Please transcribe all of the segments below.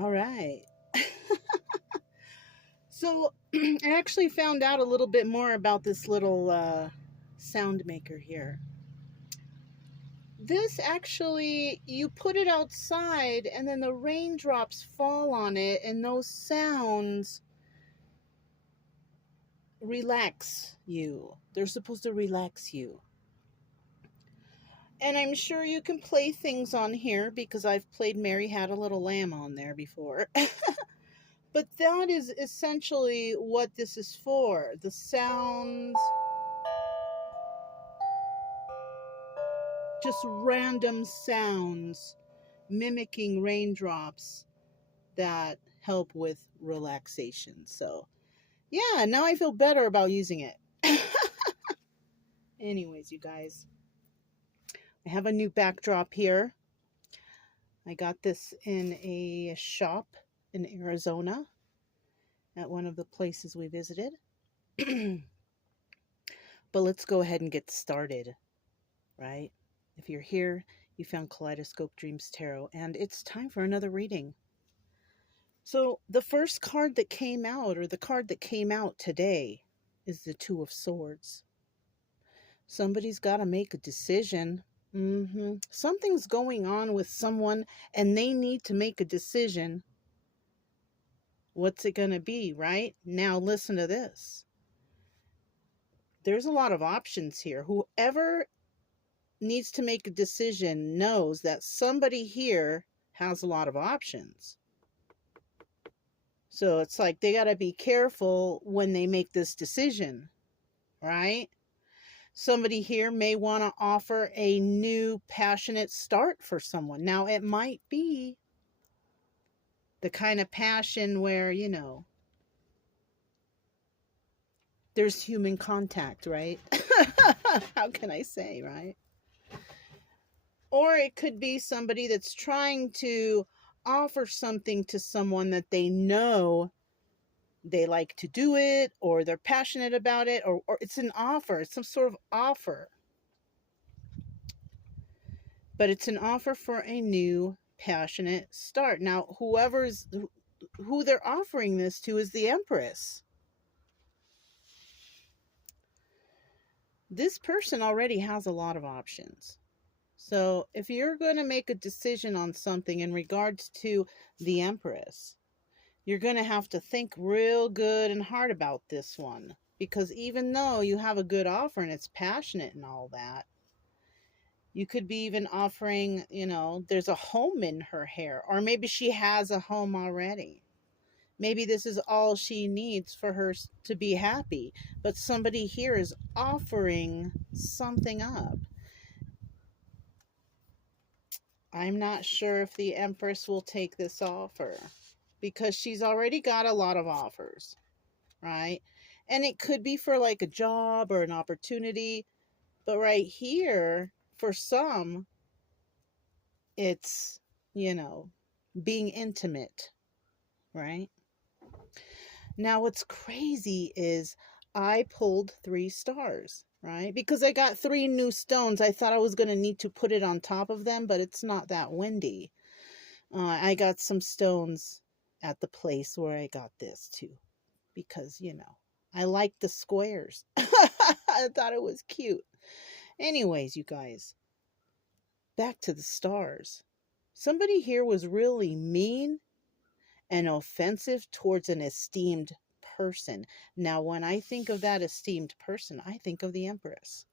All right. So I actually found out a little bit more about this little sound maker here. This actually, you put it outside and then the raindrops fall on it, and those sounds relax you. They're supposed to relax you. And I'm sure you can play things on here because I've played Mary Had a Little Lamb on there before. But that is essentially what this is for. The sounds, just random sounds mimicking raindrops that help with relaxation. So, yeah, now I feel better about using it. Anyways, you guys, I have a new backdrop here. I got this in a shop in Arizona at one of the places we visited. But let's go ahead and get started, right? If you're here, you found Kaleidoscope Dreams Tarot, and it's time for another reading. So the first card that came out, or the card that came out today, is the Two of Swords. Somebody's got to make a decision. Something's going on with someone, and they need to make a decision. What's it going to be, right? Now listen to this. There's a lot of options here. Whoever needs to make a decision knows that somebody here has a lot of options. So it's like they got to be careful when they make this decision, right? Somebody here may want to offer a new passionate start for someone. Now, it might be the kind of passion where, there's human contact, right? How can I say, right? Or it could be somebody that's trying to offer something to someone that they know they like to do it, or they're passionate about it, or it's an offer. It's some sort of offer. But it's an offer for a new passionate start. Now, who they're offering this to is the Empress. This person already has a lot of options. So if you're going to make a decision on something in regards to the Empress, you're going to have to think real good and hard about this one. Because even though you have a good offer and it's passionate and all that, you could be even offering, there's a home in her hair. Or maybe she has a home already. Maybe this is all she needs for her to be happy. But somebody here is offering something up. I'm not sure if the Empress will take this offer, because she's already got a lot of offers, right? And it could be for like a job or an opportunity. But right here, for some, it's, being intimate, right? Now, what's crazy is I pulled 3 stars, right? Because I got 3 new stones. I thought I was going to need to put it on top of them, but it's not that windy. I got some stones at the place where I got this too, because, I like the squares. I thought it was cute. Anyways, you guys, back to the stars. Somebody here was really mean and offensive towards an esteemed person. Now, when I think of that esteemed person, I think of the Empress.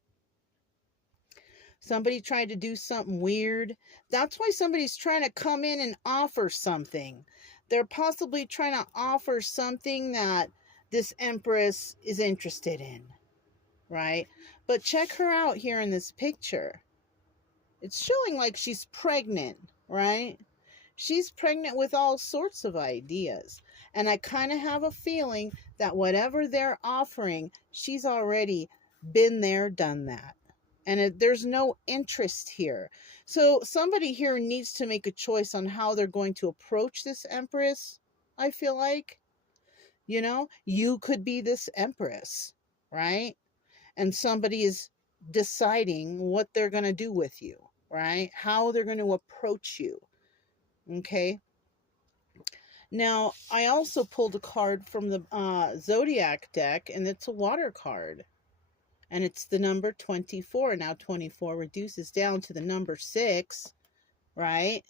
Somebody tried to do something weird. That's why somebody's trying to come in and offer something. They're possibly trying to offer something that this Empress is interested in, right? But check her out here in this picture. It's showing like she's pregnant, right? She's pregnant with all sorts of ideas. And I kind of have a feeling that whatever they're offering, she's already been there, done that. And there's no interest here. So somebody here needs to make a choice on how they're going to approach this Empress, I feel like. You could be this Empress, right? And somebody is deciding what they're going to do with you, right? How they're going to approach you. Okay. Now, I also pulled a card from the Zodiac deck, and it's a water card. And it's the number 24. Now, 24 reduces down to the number 6, right?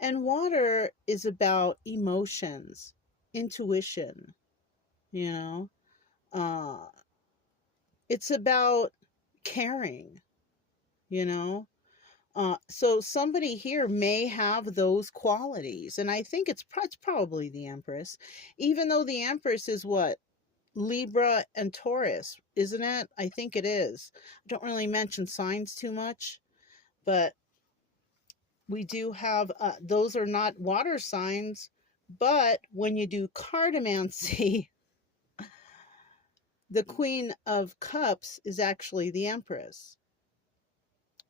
And water is about emotions, intuition, you know? Uh, it's about caring, you know? So somebody here may have those qualities. And I think it's probably the Empress, even though the Empress is what? Libra and Taurus, isn't it? I think it is. I don't really mention signs too much, but we do have, those are not water signs. But when you do cartomancy, the Queen of Cups is actually the Empress,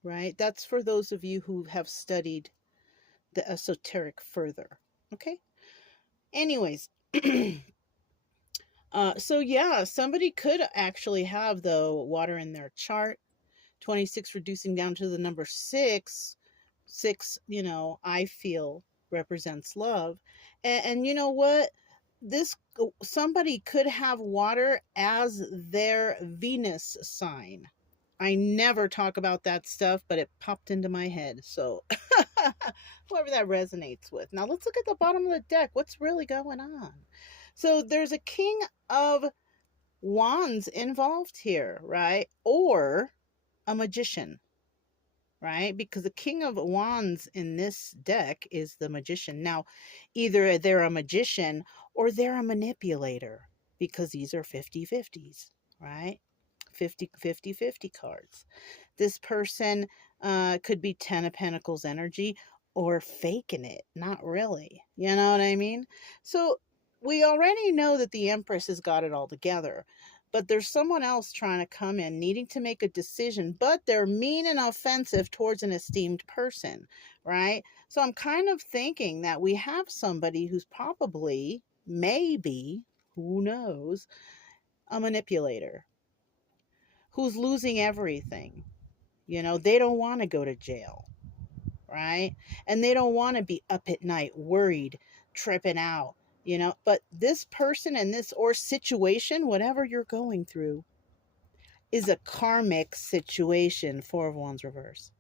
right? That's for those of you who have studied the esoteric further. Okay. Anyways, so yeah, somebody could actually have the water in their chart. 26 reducing down to the number 6. 6, I feel represents love. And you know what? This somebody could have water as their Venus sign. I never talk about that stuff, but it popped into my head. So whoever that resonates with. Now let's look at the bottom of the deck. What's really going on? So there's a King of Wands involved here, right? Or a magician, right? Because the King of Wands in this deck is the magician. Now, either they're a magician or they're a manipulator, because these are 50-50s, right? 50 cards. This person could be 10 of Pentacles energy or faking it. Not really. You know what I mean? So we already know that the Empress has got it all together. But there's someone else trying to come in, needing to make a decision, but they're mean and offensive towards an esteemed person, right? So I'm kind of thinking that we have somebody who's probably, maybe, who knows, a manipulator who's losing everything. They don't want to go to jail, right? And they don't want to be up at night, worried, tripping out, But this person and this or situation, whatever you're going through, is a karmic situation. 4 of Wands reverse.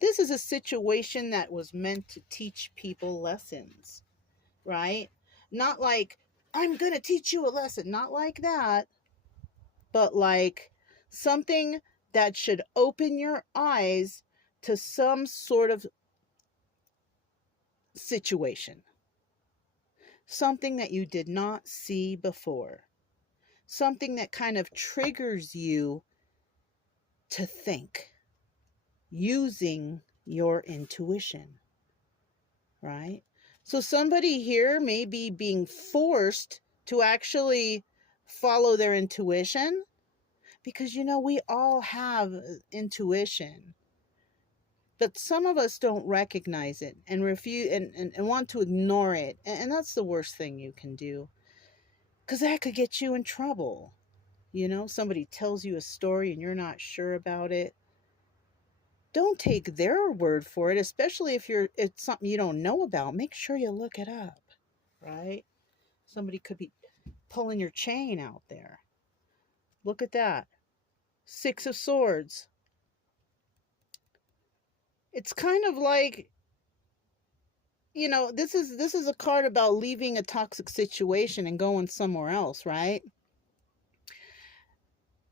This is a situation that was meant to teach people lessons, right? Not like, I'm going to teach you a lesson. Not like that. But like something that should open your eyes to some sort of situation. Something that you did not see before. Something that kind of triggers you to think using your intuition, right? So somebody here may be being forced to actually follow their intuition, because we all have intuition, but some of us don't recognize it and refuse and want to ignore it. And that's the worst thing you can do, because that could get you in trouble. Somebody tells you a story and you're not sure about it. Don't take their word for it, especially if it's something you don't know about. Make sure you look it up, right? Somebody could be pulling your chain out there. Look at that. 6 of Swords. It's kind of like, this is a card about leaving a toxic situation and going somewhere else, right?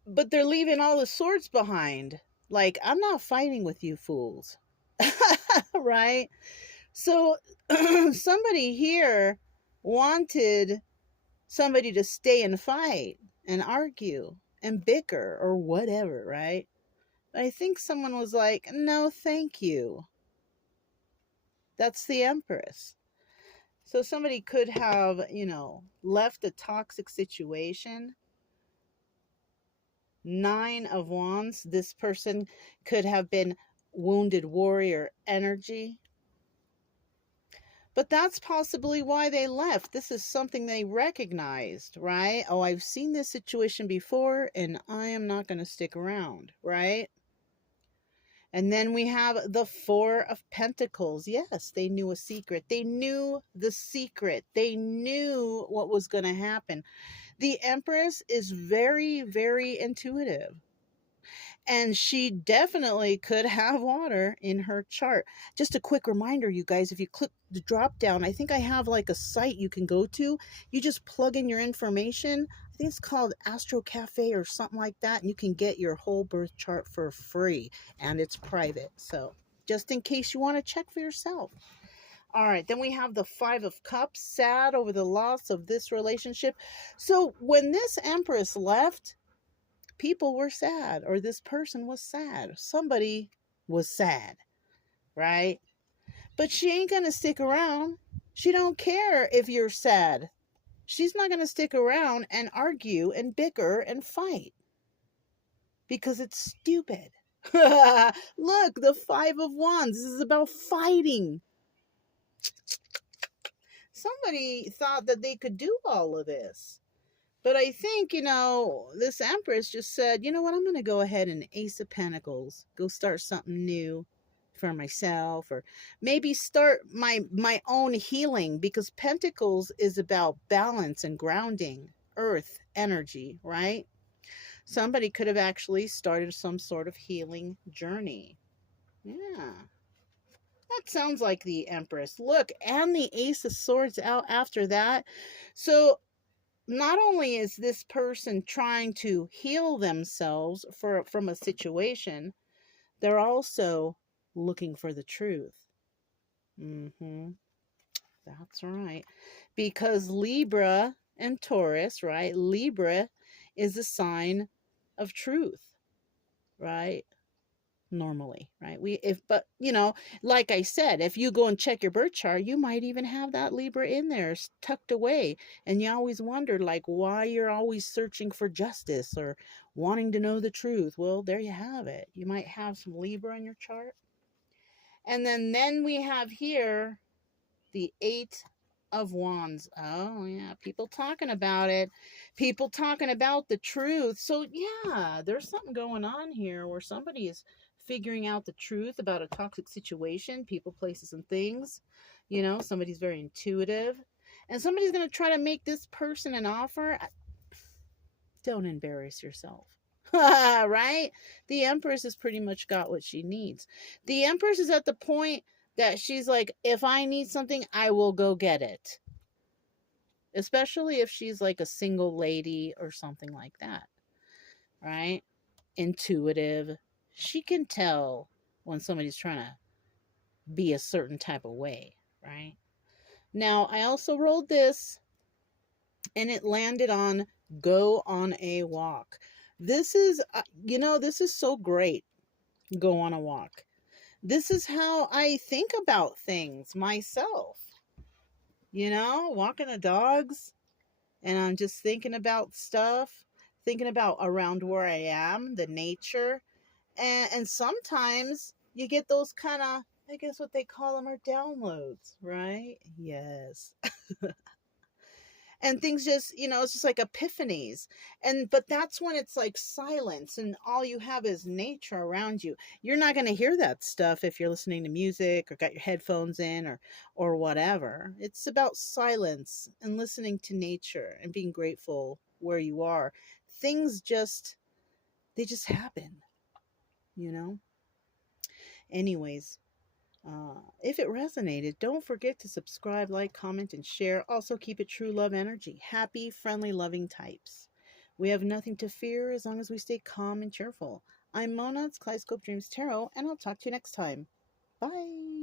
But they're leaving all the swords behind. Like, I'm not fighting with you fools. Right? So somebody here wanted somebody to stay and fight and argue and bicker or whatever, right? But I think someone was like, no, thank you. That's the Empress. So somebody could have, left a toxic situation. 9 of Wands. This person could have been wounded warrior energy. But that's possibly why they left. This is something they recognized, right? Oh, I've seen this situation before and I am not going to stick around, right? And then we have the Four of Pentacles. Yes, they knew a secret. They knew the secret. They knew what was going to happen. The Empress is very, very intuitive. And she definitely could have water in her chart. Just a quick reminder, you guys, if you click the drop down, I think I have like a site you can go to. You just plug in your information. I think it's called Astro Cafe or something like that. And you can get your whole birth chart for free. And it's private. So just in case you want to check for yourself. All right, then we have the Five of Cups, sad over the loss of this relationship. So when this Empress left, people were sad, or this person was sad. Somebody was sad, right? But she ain't gonna stick around. She don't care if you're sad. She's not gonna stick around and argue and bicker and fight because it's stupid. Look, the Five of Wands. This is about fighting. Somebody thought that they could do all of this. But I think, this Empress just said, you know what, I'm going to go ahead and Ace of Pentacles, go start something new for myself, or maybe start my own healing, because Pentacles is about balance and grounding, earth energy, right? Somebody could have actually started some sort of healing journey. Yeah. That sounds like the Empress. Look, and the Ace of Swords out after that. So not only is this person trying to heal themselves from a situation, they're also looking for the truth. That's right. Because Libra and Taurus, right? Libra is a sign of truth, right? Normally, right? But like I said, if you go and check your birth chart, you might even have that Libra in there tucked away, and you always wondered like why you're always searching for justice or wanting to know the truth. Well, there you have it. You might have some Libra in your chart. And then we have here the Eight of Wands. Oh yeah, people talking about it, people talking about the truth. So yeah, there's something going on here where somebody is figuring out the truth about a toxic situation, people, places, and things. Somebody's very intuitive, and somebody's going to try to make this person an offer. Don't embarrass yourself. Right? The Empress has pretty much got what she needs. The Empress is at the point that she's like, if I need something, I will go get it. Especially if she's like a single lady or something like that. Right? Intuitive. She can tell when somebody's trying to be a certain type of way. Right? Now, I also rolled this, and it landed on go on a walk. This is, this is so great. Go on a walk. This is how I think about things myself. Walking the dogs, and I'm just thinking about stuff, thinking about around where I am, the nature. And sometimes you get those kind of, I guess what they call them are downloads, right? Yes. And things just, it's just like epiphanies. But that's when it's like silence and all you have is nature around you. You're not going to hear that stuff if you're listening to music or got your headphones in or whatever. It's about silence and listening to nature and being grateful where you are. Things they just happen, Anyways, if it resonated, don't forget to subscribe, like, comment, and share. Also, keep it true love energy. Happy, friendly, loving types. We have nothing to fear as long as we stay calm and cheerful. I'm Mona, it's Kaleidoscope Dreams Tarot, and I'll talk to you next time. Bye.